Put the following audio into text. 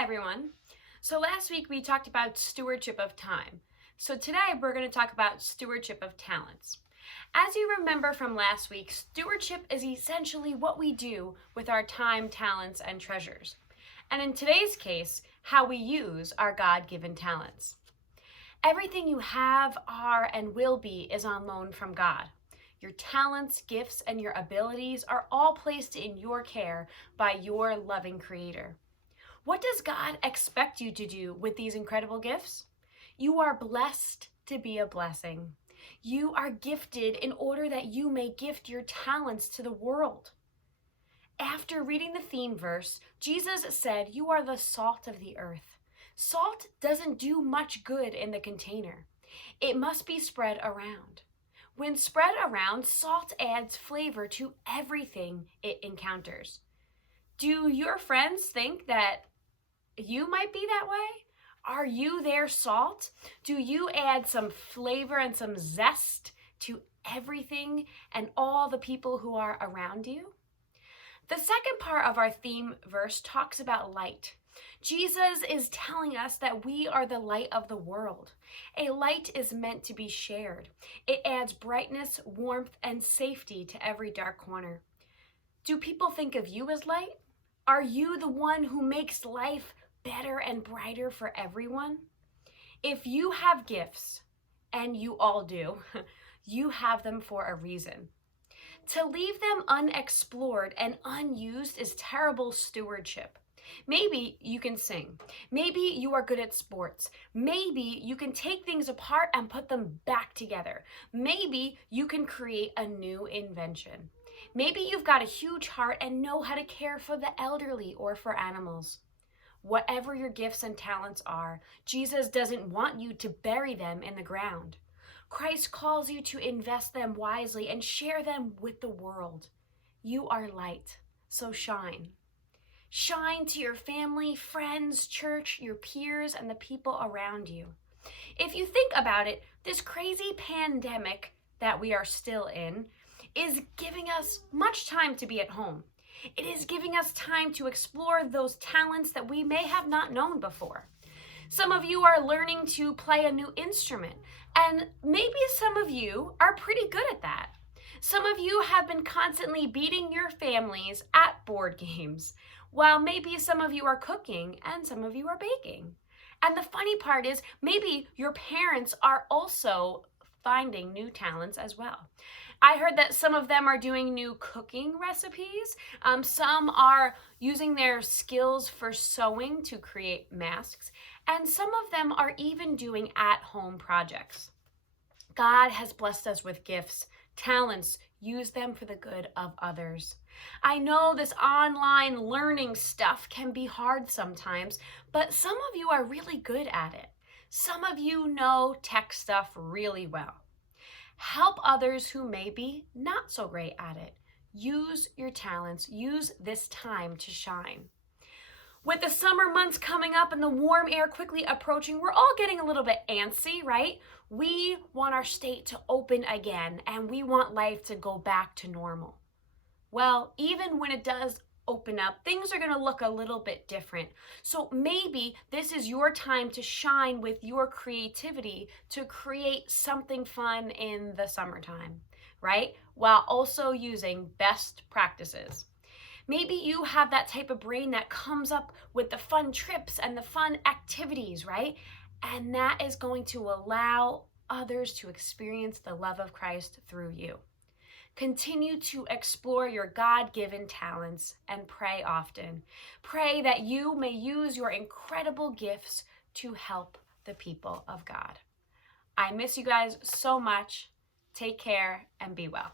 everyone. So last week we talked about stewardship of time. So today we're going to talk about stewardship of talents. As you remember from last week, stewardship is essentially what we do with our time, talents, and treasures. And in today's case, how we use our God-given talents. Everything you have, are, and will be is on loan from God. Your talents, gifts, and your abilities are all placed in your care by your loving Creator. What does God expect you to do with these incredible gifts? You are blessed to be a blessing. You are gifted in order that you may gift your talents to the world. After reading the theme verse, Jesus said, "You are the salt of the earth." Salt doesn't do much good in the container. It must be spread around. When spread around, salt adds flavor to everything it encounters. Do your friends think that you might be that way? Are you their salt? Do you add some flavor and some zest to everything and all the people who are around you? The second part of our theme verse talks about light. Jesus is telling us that we are the light of the world. A light is meant to be shared. It adds brightness, warmth, and safety to every dark corner. Do people think of you as light? Are you the one who makes life better and brighter for everyone? If you have gifts, and you all do, you have them for a reason. To leave them unexplored and unused is terrible stewardship. Maybe you can sing. Maybe you are good at sports. Maybe you can take things apart and put them back together. Maybe you can create a new invention. Maybe you've got a huge heart and know how to care for the elderly or for animals. Whatever your gifts and talents are, Jesus doesn't want you to bury them in the ground. Christ calls you to invest them wisely and share them with the world. You are light, so shine. Shine to your family, friends, church, your peers, and the people around you. If you think about it, this crazy pandemic that we are still in is giving us much time to be at home. It is giving us time to explore those talents that we may have not known before. Some of you are learning to play a new instrument, and maybe some of you are pretty good at that. Some of you have been constantly beating your families at board games, while maybe some of you are cooking and some of you are baking. And the funny part is maybe your parents are also finding new talents as well. I heard that some of them are doing new cooking recipes. Some are using their skills for sewing to create masks. And some of them are even doing at-home projects. God has blessed us with gifts, talents. Use them for the good of others. I know this online learning stuff can be hard sometimes, but some of you are really good at it. Some of you know tech stuff really well. Help others who may be not so great at it. Use your talents. Use this time to shine. With the summer months coming up and the warm air quickly approaching, we're all getting a little bit antsy, right? We want our state to open again, and we want life to go back to normal. Well, even when it does open up, things are going to look a little bit different. So maybe this is your time to shine with your creativity to create something fun in the summertime, right? While also using best practices. Maybe you have that type of brain that comes up with the fun trips and the fun activities, right? And that is going to allow others to experience the love of Christ through you. Continue to explore your God-given talents and pray often. Pray that you may use your incredible gifts to help the people of God. I miss you guys so much. Take care and be well.